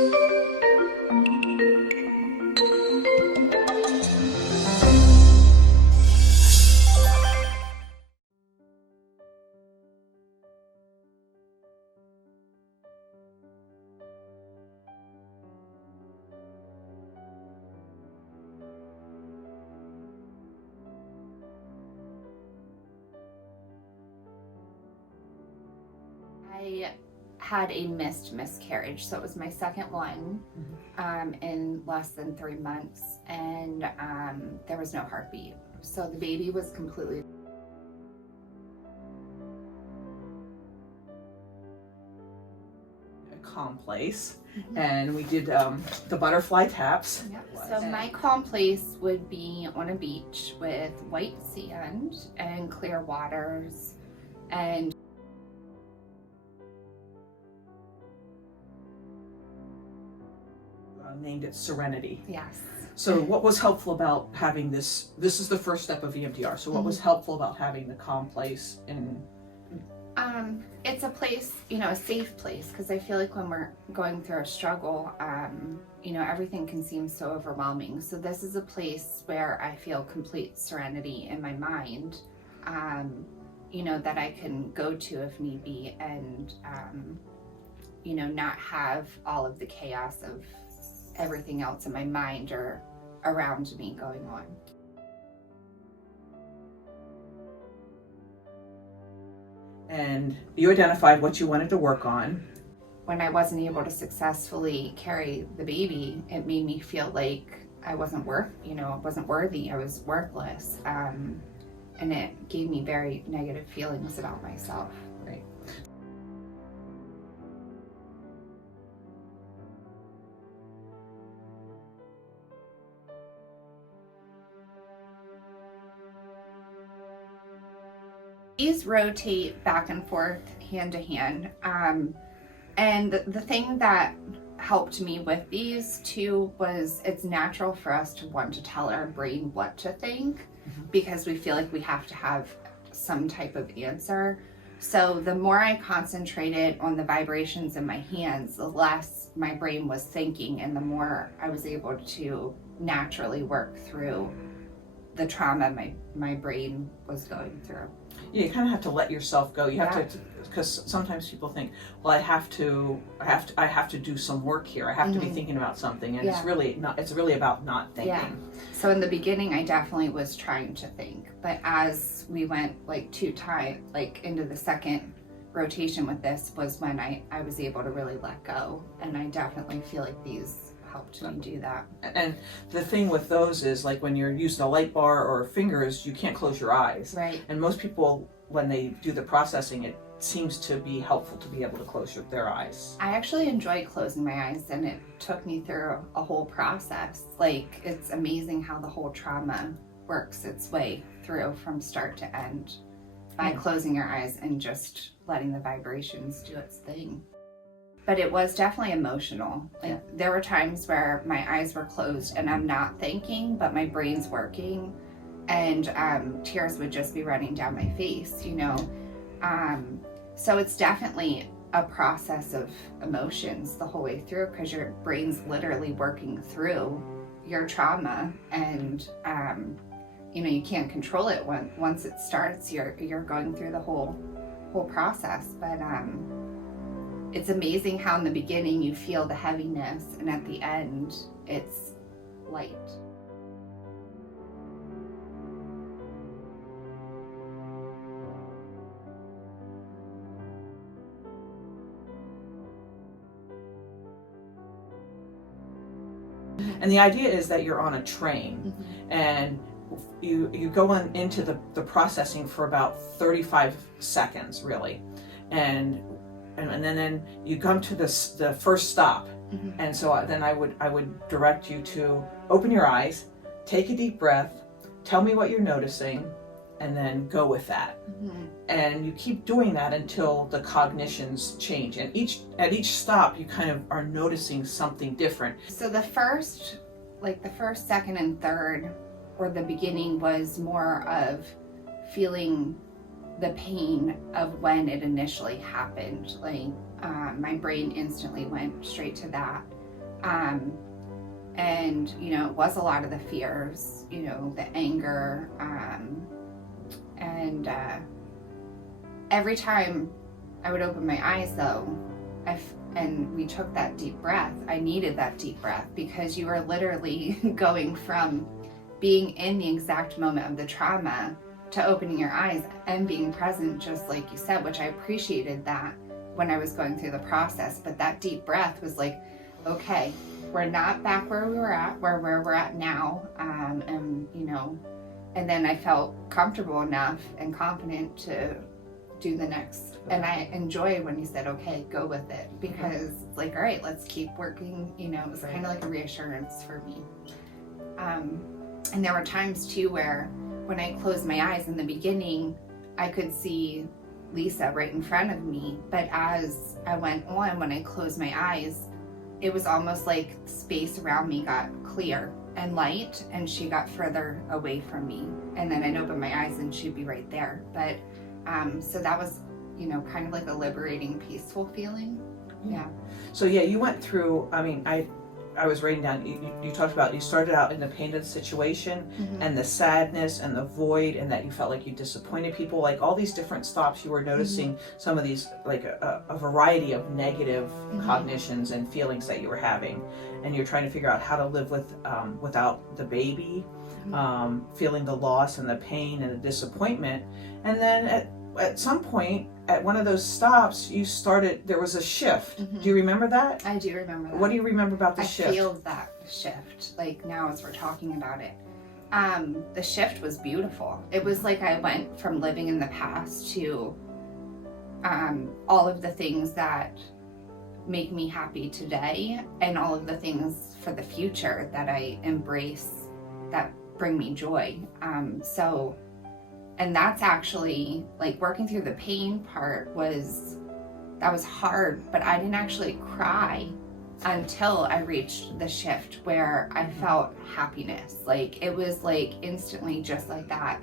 I had a missed miscarriage, so it was my second one in less than 3 months, and there was no heartbeat. So the baby was completely a calm place, and we did the butterfly taps. Yep. So my calm place would be on a beach with white sand and clear waters, and named it Serenity. yes. So what was helpful about having this? This is the first step of EMDR. So what was helpful about having the calm place? And it's a place, a safe place, because I feel like when we're going through a struggle, everything can seem so overwhelming. So this is a place where I feel complete serenity in my mind, that I can go to if need be, and not have all of the chaos of everything else in my mind or around me going on. And you identified what you wanted to work on. When I wasn't able to successfully carry the baby, it made me feel like I wasn't worthy, I was worthless. And it gave me very negative feelings about myself. Right. These rotate back and forth, hand to hand. And the thing that helped me with these two was it's natural for us to want to tell our brain what to think because we feel like we have to have some type of answer. So the more I concentrated on the vibrations in my hands, the less my brain was thinking, and the more I was able to naturally work through the trauma my brain was going through. Yeah, you kind of have to let yourself go. You have to, because sometimes people think, well, I have to do some work here. I have to be thinking about something, and it's really not. It's really about not thinking. Yeah. So in the beginning, I definitely was trying to think, but as we went into the second rotation with this, was when I was able to really let go, and I definitely feel like these helped me do that. And the thing with those is, like, when you're using a light bar or fingers, you can't close your eyes. Right. And most people, when they do the processing, it seems to be helpful to be able to close their eyes. I actually enjoy closing my eyes, and it took me through a whole process. Like, it's amazing how the whole trauma works its way through from start to end by closing your eyes and just letting the vibrations do its thing. But it was definitely emotional. There were times where my eyes were closed and I'm not thinking, but my brain's working, and tears would just be running down my face, So it's definitely a process of emotions the whole way through, because your brain's literally working through your trauma, and you can't control it. Once it starts, you're going through the whole process. But it's amazing how in the beginning you feel the heaviness, and at the end it's light. And the idea is that you're on a train, and you go on into the processing for about 35 seconds, really, and then you come to the first stop. And so then I would direct you to open your eyes, take a deep breath, tell me what you're noticing, and then go with that. And you keep doing that until the cognitions change. And at each stop, you kind of are noticing something different. So the first, second, and third, or the beginning, was more of feeling the pain of when it initially happened. My brain instantly went straight to that. And, it was a lot of the fears, the anger. And every time I would open my eyes, though, and we took that deep breath, I needed that deep breath, because you are literally going from being in the exact moment of the trauma to opening your eyes and being present, just like you said, which I appreciated that when I was going through the process. But that deep breath was like, okay, we're not back where we were at, where we're at now. And then I felt comfortable enough and confident to do the next. And I enjoy when you said, okay, go with it, because it's like, all right, let's keep working. It was kind of like a reassurance for me. And there were times too where when I closed my eyes in the beginning, I could see Lisa right in front of me. But as I went on, when I closed my eyes, it was almost like space around me got clear and light, and she got further away from me. And then I'd open my eyes and she'd be right there. But so that was, kind of like a liberating, peaceful feeling. Yeah. So yeah, you went through, I was writing down, you talked about, you started out in the pain of the situation, and the sadness and the void, and that you felt like you disappointed people, like all these different stops. You were noticing some of these, like a variety of negative cognitions and feelings that you were having, and you're trying to figure out how to live with without the baby, feeling the loss and the pain and the disappointment. And then at some point, at one of those stops, there was a shift. Do you remember that? I do remember that. What do you remember about the shift? I feel that shift, like now as we're talking about it. The shift was beautiful. It was like I went from living in the past to all of the things that make me happy today, and all of the things for the future that I embrace that bring me joy. And that's actually, like, working through the pain part was hard, but I didn't actually cry until I reached the shift where I felt happiness. Like, it was like instantly, just like that,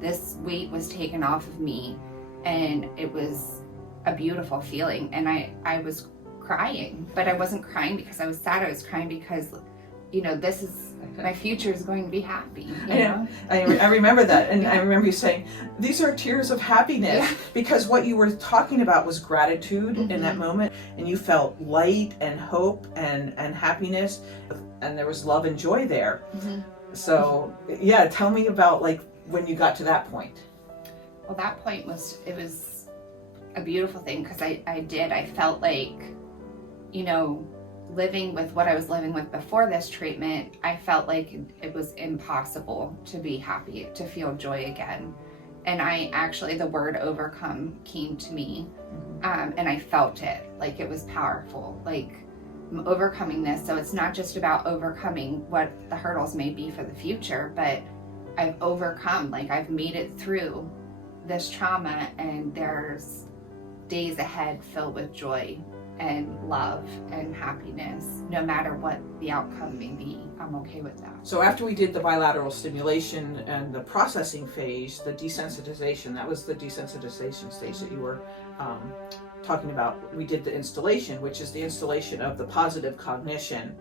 this weight was taken off of me, and it was a beautiful feeling. And I was crying, but I wasn't crying because I was sad. I was crying because, this is, my future is going to be happy. I remember that, and I remember you saying, these are tears of happiness, because what you were talking about was gratitude in that moment, and you felt light and hope and happiness, and there was love and joy there. So yeah, tell me about, like, when you got to that point. Well, that point was a beautiful thing, because I felt like, living with what I was living with before this treatment, I felt like it was impossible to be happy, to feel joy again. And the word overcome came to me, and I felt it, like it was powerful, like I'm overcoming this. So it's not just about overcoming what the hurdles may be for the future, but I've overcome, like I've made it through this trauma, and there's days ahead filled with joy and love and happiness. No matter what the outcome may be, I'm okay with that. So after we did the bilateral stimulation and the processing phase, the desensitization, that was the desensitization stage that you were talking about. We did the installation, which is the installation of the positive cognition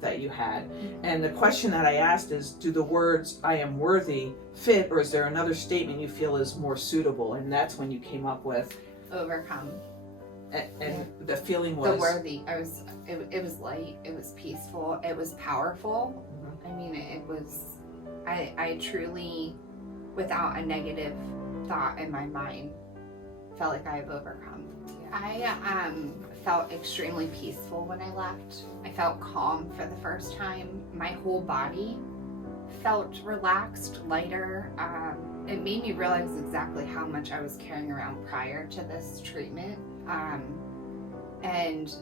that you had. And the question that I asked is, do the words "I am worthy" fit, or is there another statement you feel is more suitable? And that's when you came up with overcome. And the feeling was the worthy. It was light, it was peaceful, it was powerful. I mean, it was, I truly, without a negative thought in my mind, felt like I have overcome. I felt extremely peaceful when I left. I felt calm for the first time. My whole body felt relaxed, lighter. It made me realize exactly how much I was carrying around prior to this treatment. And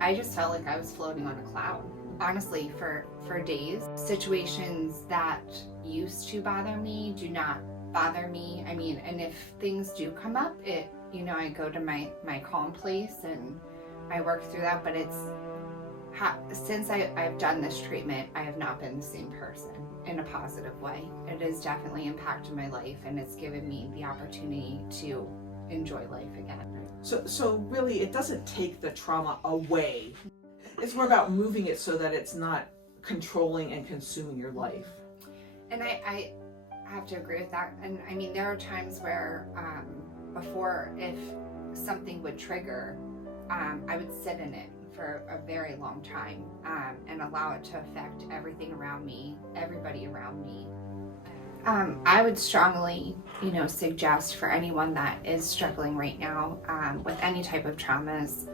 I just felt like I was floating on a cloud. Honestly, for days, situations that used to bother me do not bother me. I mean, and if things do come up, I go to my calm place and I work through that. But since I've done this treatment, I have not been the same person in a positive way. It has definitely impacted my life, and it's given me the opportunity to enjoy life again. So really, it doesn't take the trauma away. It's more about moving it so that it's not controlling and consuming your life. And I have to agree with that. And I mean, there are times where before, if something would trigger, I would sit in it for a very long time and allow it to affect everything around me, everybody around me. I would strongly, suggest for anyone that is struggling right now with any type of traumas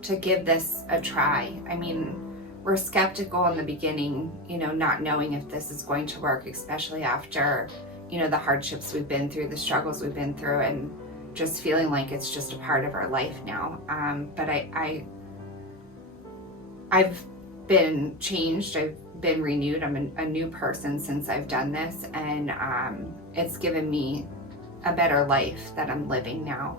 to give this a try. I mean, we're skeptical in the beginning, not knowing if this is going to work, especially after, the hardships we've been through, the struggles we've been through, and just feeling like it's just a part of our life now. But I've been changed. I've been renewed. I'm a new person since I've done this, and it's given me a better life that I'm living now.